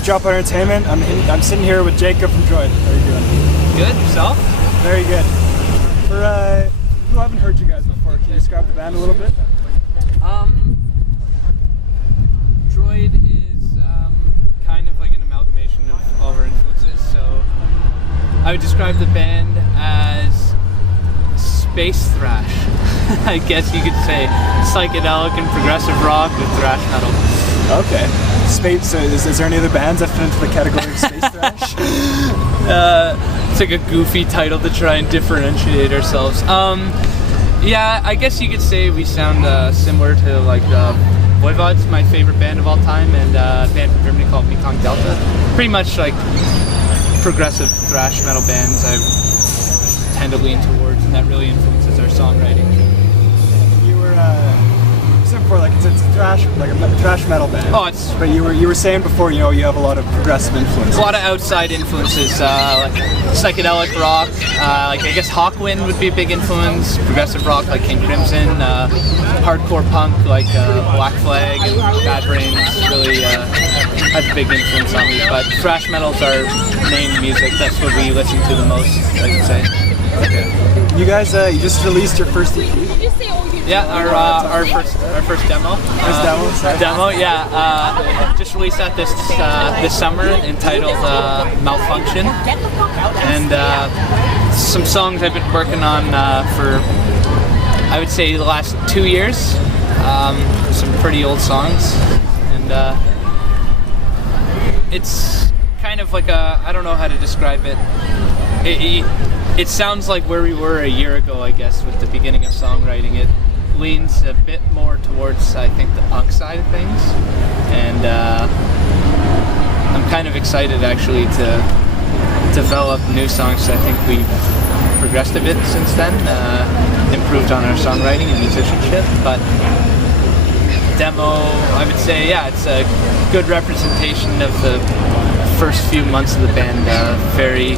of Dropout Entertainment. I'm sitting here with Jacob from Droid. How are you doing? Good. Yourself? Very good. For who haven't heard you guys before, can you describe the band a little bit? Droid is kind of like an amalgamation of all of our influences. So I would describe the band as space thrash. I guess you could say psychedelic and progressive rock with thrash metal. Okay. Space. So is there any other bands that fit into the category of space thrash? It's like a goofy title to try and differentiate ourselves. Yeah, I guess you could say we sound similar to like Voivod's my favorite band of all time, and a band from Germany called Mekong Delta. Pretty much like progressive thrash metal bands I tend to lean towards, and that really influences our songwriting. You were said before, like it's a thrash, like a thrash metal band. Oh, it's. But you were saying before, you know, you have a lot of progressive influences. A lot of outside influences, like psychedelic rock, like I guess Hawkwind would be a big influence, progressive rock like King Crimson, hardcore punk like Black Flag and Bad Brains really has a big influence on me, but thrash metal's our main music, that's what we listen to the most, I would say. Okay. You guys, you just released your first EP? Yeah, our first demo. First demo, sorry. Demo, yeah. Just released that this summer, entitled Malfunction, and some songs I've been working on for, I would say, the last 2 years. Some pretty old songs, and it's kind of like I don't know how to describe it. It sounds like where we were a year ago, I guess, with the beginning of songwriting. It leans a bit more towards, I think, the punk side of things, and I'm kind of excited actually to develop new songs. I think we've progressed a bit since then, improved on our songwriting and musicianship, but demo, I would say, yeah, it's a good representation of the first few months of the band, very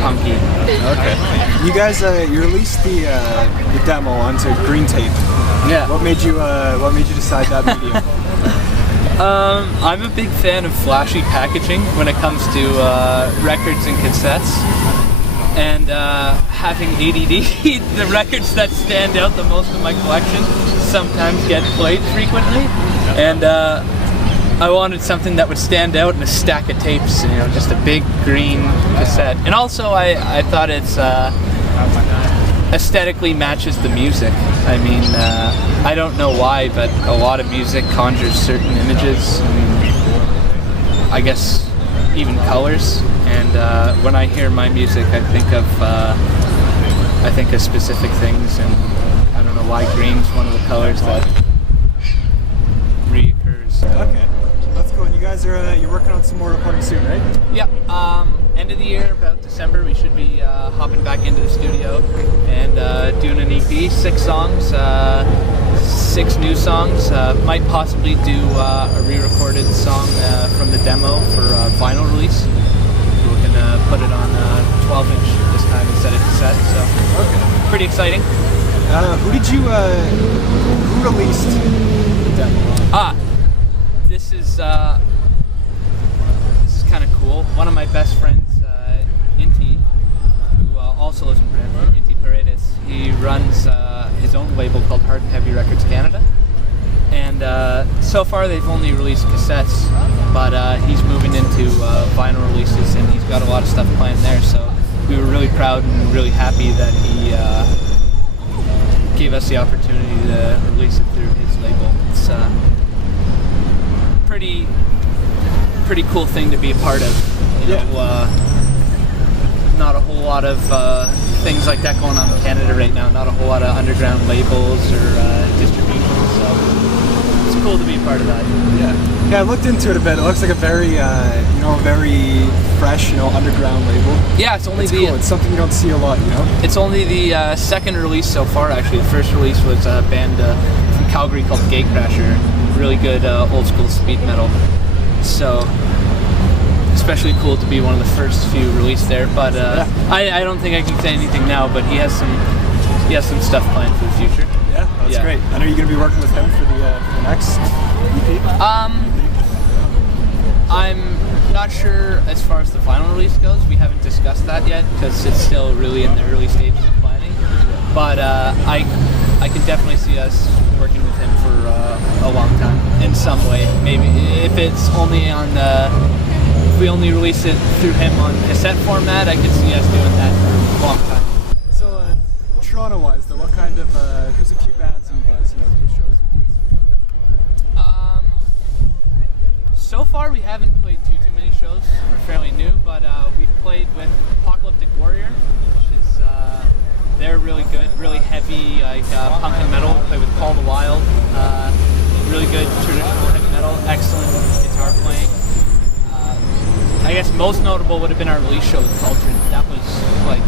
punky. Okay. You guys, you released the demo onto green tape. Yeah. What made you decide that medium? I'm a big fan of flashy packaging when it comes to records and cassettes. And having ADD, the records that stand out the most in my collection sometimes get played frequently. And I wanted something that would stand out in a stack of tapes, you know, just a big green cassette. And also I thought it's aesthetically matches the music. I mean, I don't know why, but a lot of music conjures certain images, and I guess even colors. And when I hear my music, I think of specific things, and I don't know why green's one of the colors that reoccurs. Okay. That's cool. And you guys are you're working on some more recording soon, right? Yeah. End of the year, about December, we should be hopping back into the studio and doing an EP, 6 songs, 6 new songs. Might possibly do a re-recorded song from the demo for vinyl release. We're gonna put it on 12-inch this time instead of cassette. So, okay. Pretty exciting. Who released the demo? This is kind of cool. One of my best friends, Inti, who also lives in Brandon, Inti Paredes, he runs his own label called Hard and Heavy Records Canada. And so far they've only released cassettes, but he's moving into vinyl releases, and he's got a lot of stuff planned there. So we were really proud and really happy that he gave us the opportunity to release it through his label. It's pretty cool thing to be a part of. You know, not a whole lot of things like that going on in Canada right now. Not a whole lot of underground labels or distribution. So it's cool to be a part of that. Yeah, I looked into it a bit. It looks like a very, very fresh, underground label. Yeah, it's only cool. It's something you don't see a lot, you know. It's only the second release so far. Actually, the first release was a band from Calgary called Gatecrasher. Really good old school speed metal. So, especially cool to be one of the first few released there. But I don't think I can say anything now. But he has some stuff planned for the future. Yeah, that's great. And are you going to be working with him for the next EP? I'm not sure as far as the final release goes. We haven't discussed that yet because it's still really in the early stages of planning. But I can definitely see us working with him for a long time in some way. Maybe if it's only on if we only release it through him on cassette format, I could see us doing that for a long time. So Toronto-wise, though, what kind of who's a few bands you guys do shows with? So far, we haven't played too many shows. We're fairly new, but we've played with Apocalyptic Warrior, which is they're really good, really heavy, like punk and metal. We play with Call the Wild, really good traditional heavy metal, excellent guitar playing. I guess most notable would have been our release show with Cauldron. That was like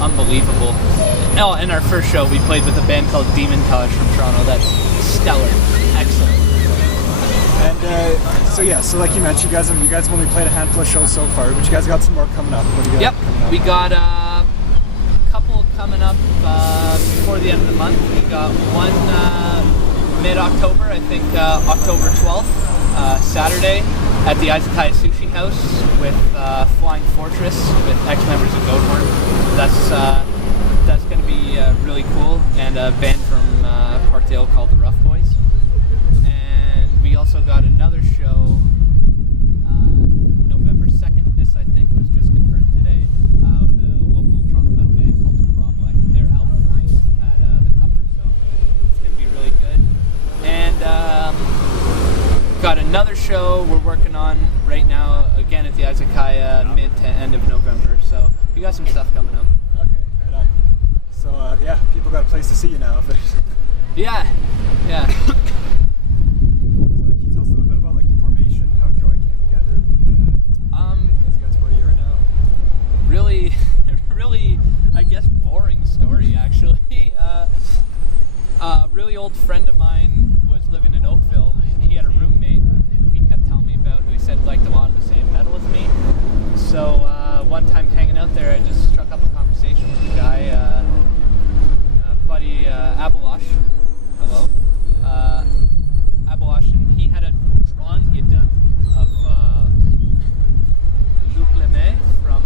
unbelievable. Oh, and our first show, we played with a band called Demon Taj from Toronto. That's stellar, excellent. And so like you mentioned, you guys have only played a handful of shows so far, but you guys got some more coming up. What do you got? Yep, coming up? we got a couple coming up before the end of the month. We got one mid-October, I think October 12th, Saturday, at the Izakaya Sushi House with Flying Fortress with ex-members of Goathorn. That's going to be really cool, and a band from Parkdale called the Rough Boys. We also got another show November 2nd. This, I think, was just confirmed today with a local Toronto metal band called Dropout. Their album release at the Comfort Zone. It's going to be really good. And got another show we're working on right now, again at the Izakaya, mid to end of November. So we got some stuff coming up. Okay, right on. So yeah, people got a place to see you now. Yeah. Really, I guess, boring story, actually. A really old friend of mine was living in Oakville. He had a roommate who he kept telling me about, who he said liked a lot of the same metal as me. So one time hanging out there, I just struck up a conversation with the guy, buddy Abalash. Hello? Abalash, and he had a drawing he had done of Luc Lemay from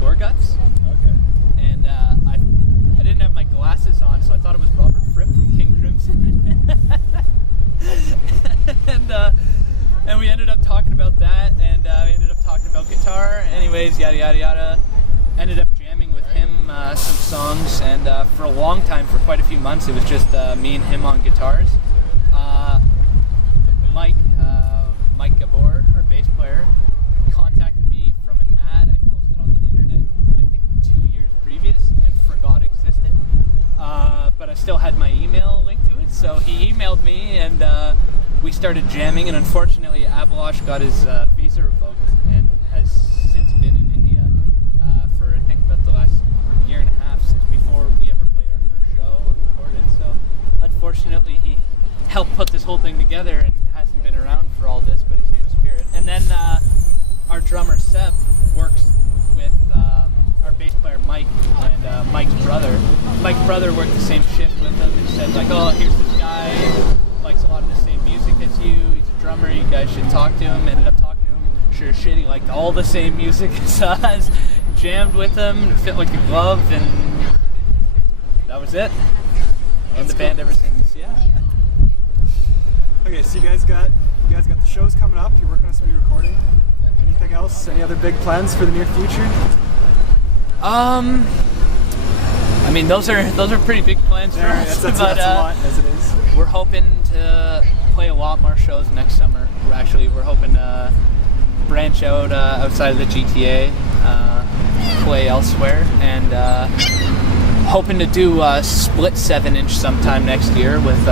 Gorguts. Okay. And I didn't have my glasses on, so I thought it was Robert Fripp from King Crimson. and we ended up talking about that, and we ended up talking about guitar. Anyways, yada yada yada. Ended up jamming with him some songs, and for a long time, for quite a few months, it was just me and him on guitars. Mike Gabor, our bass player, contacted me from an ad I posted on the internet, I think 2 years previous, and forgot existed. But I still had my email linked to it, so he emailed me, and we started jamming. And unfortunately, Abalash got his visa revoked and has since been in India for I think about the last year and a half, since before we ever played our first show or recorded. So unfortunately, he helped put this whole thing together and hasn't been around for all this, but he's here in spirit. And then our drummer Seb works with our bass player Mike and Mike's brother. Mike's brother worked the same shift with him and said like, oh, here's this guy, likes a lot of the same music as you, he's a drummer, you guys should talk to him. Ended up talking to him. Sure as shit, he liked all the same music as us. Jammed with him, fit like a glove, and that was it. And the band ever since, yeah. Okay, so you guys got the shows coming up. You're working on some new recording. Anything else? Any other big plans for the near future? I mean, those are pretty big plans for us. That's a lot, as it is. We're hoping to play a lot more shows next summer. We're hoping to branch out outside of the GTA, play elsewhere, and hoping to do a split 7-inch sometime next year with.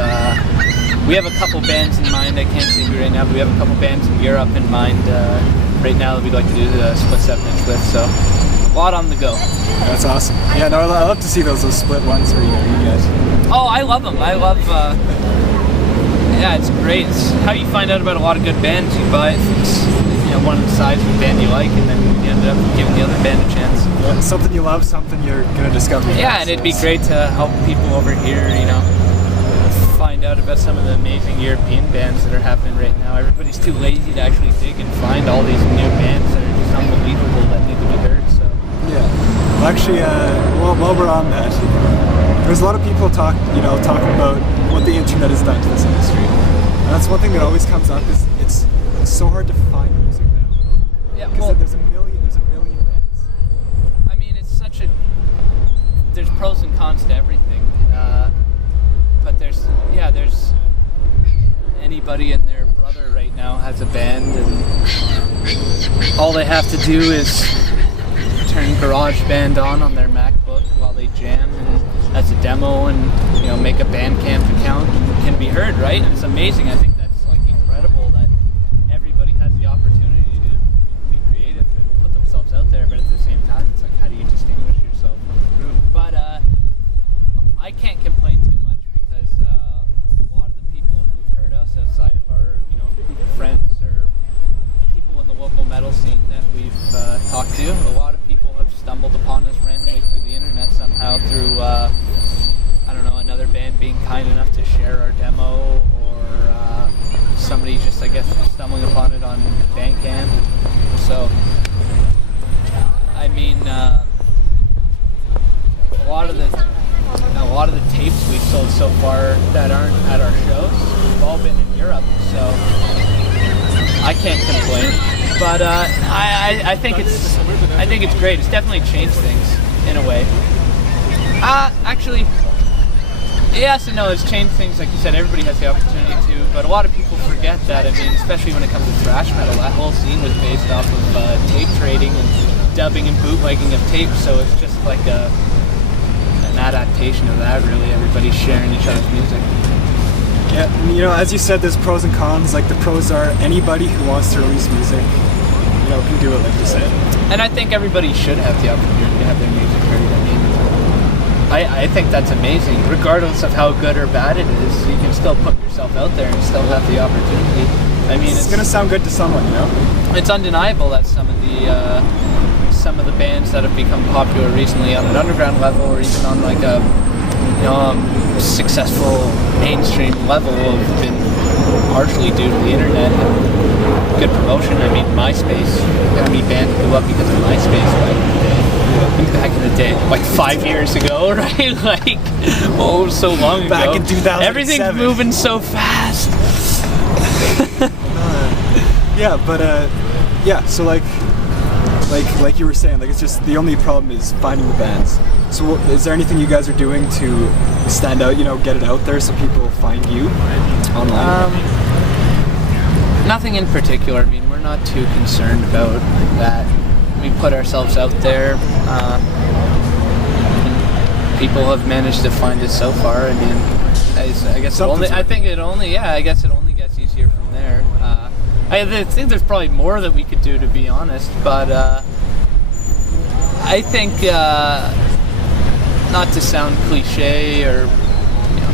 We have a couple bands in mind. I can't say who right now, but we have a couple bands in Europe in mind right now that we'd like to do the split 7-inch with. So a lot on the go. That's awesome. Yeah, no, I love to see those split ones where you guys. Oh, I love them. I love. Yeah, it's great. It's how you find out about a lot of good bands. You buy it from one of the sides of the band you like, and then you end up giving the other band a chance. Yeah, something you love, something you're gonna discover. Yeah, and it'd be great to help people over here. Find find out about some of the amazing European bands that are happening right now. Everybody's too lazy to actually dig and find all these new bands that are just unbelievable that need to be heard. So Yeah. Well, actually, while we're on that, there's a lot of people talking about what the internet has done to this industry. And that's one thing that always comes up is it's so hard to find music now. yeah, Because well, there's a million bands. I mean, there's pros and cons to everything. But there's anybody and their brother right now has a band, and all they have to do is turn GarageBand on their MacBook while they jam, and that's a demo, and make a Bandcamp account and can be heard, right? And it's amazing. I think that's like incredible that everybody has the opportunity to be creative and put themselves out there, but at the same time, it's like, how do you distinguish yourself from the group? But I can't complain too much because a lot of the people who've heard us outside of our friends or people in the local metal scene that we've talked to, a lot of people have stumbled upon us randomly through the internet somehow through another band being kind enough to share our demo, or somebody just, I guess, stumbling upon it on Bandcamp. So I mean, a lot of the tapes we've sold so far that aren't at our shows have all been in Europe, so I can't complain. But I think it's great. It's definitely changed things in a way. Actually, yes and no. It's changed things, like you said. Everybody has the opportunity to, but a lot of people forget that. I mean, especially when it comes to thrash metal, that whole scene was based off of tape trading and dubbing and bootlegging of tapes. So it's just like an adaptation of that. Really, everybody's sharing each other's music. Yeah, as you said, there's pros and cons. Like the pros are anybody who wants to release music, can do it, like you said. And I think everybody should have the opportunity to have their music heard. I mean, I think that's amazing. Regardless of how good or bad it is, you can still put yourself out there and still have the opportunity. I mean, it's gonna sound good to someone, It's undeniable that some of the bands that have become popular recently on an underground level, or even on like a successful mainstream level, have been partially due to the internet and good promotion. I mean, MySpace. How many bands blew up because of MySpace back in the day? Like 5 years ago, right? Like, so long ago. Back in 2007. Everything's moving so fast. So like you were saying, like it's just the only problem is finding the bands. So is there anything you guys are doing to stand out, get it out there so people find you online? Nothing in particular. I mean, we're not too concerned about that. We put ourselves out there. People have managed to find us so far. I mean, I guess it only gets easier from there. I think there's probably more that we could do, to be honest, but I think, not to sound cliche or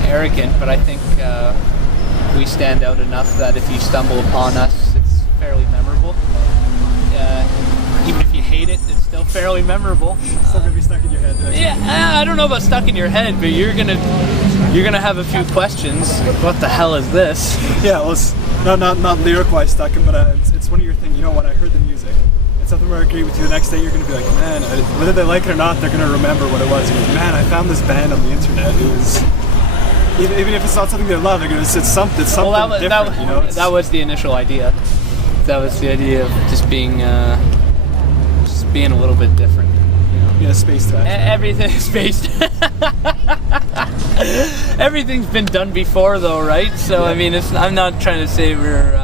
arrogant, but I think we stand out enough that if you stumble upon us, it's fairly memorable. Even if you hate it, it's still fairly memorable. It's still gonna be stuck in your head. Yeah, I don't know about stuck in your head, but you're gonna have a few questions. Like, what the hell is this? Yeah, well, it's not lyric-wise stuck in, but it's one of your things. When I heard the music, it's something where I agree with you. The next day, you're gonna be like, man, whether they like it or not, they're gonna remember what it was. Man, I found this band on the internet. It was. Even if it's not something they love, it's something different. That was the initial idea. That was the idea of just being a little bit different. Yeah, space thrash. Everything's spaced. Everything's been done before, though, right? So yeah. I mean, I'm not trying to say we're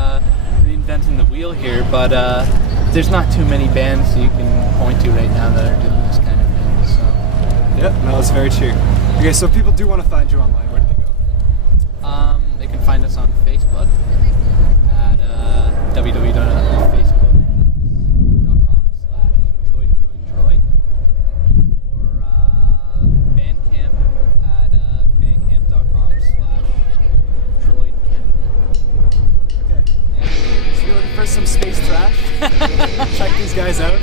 reinventing the wheel here, but there's not too many bands you can point to right now that are doing this kind of thing. So. Yeah, no, that's very true. Okay, so if people do want to find you online, where do they go? They can find us on Facebook at www.facebook.com/droid, or Bandcamp at bandcamp.com/droid. Okay. So you're looking for some space trash? Check these guys out.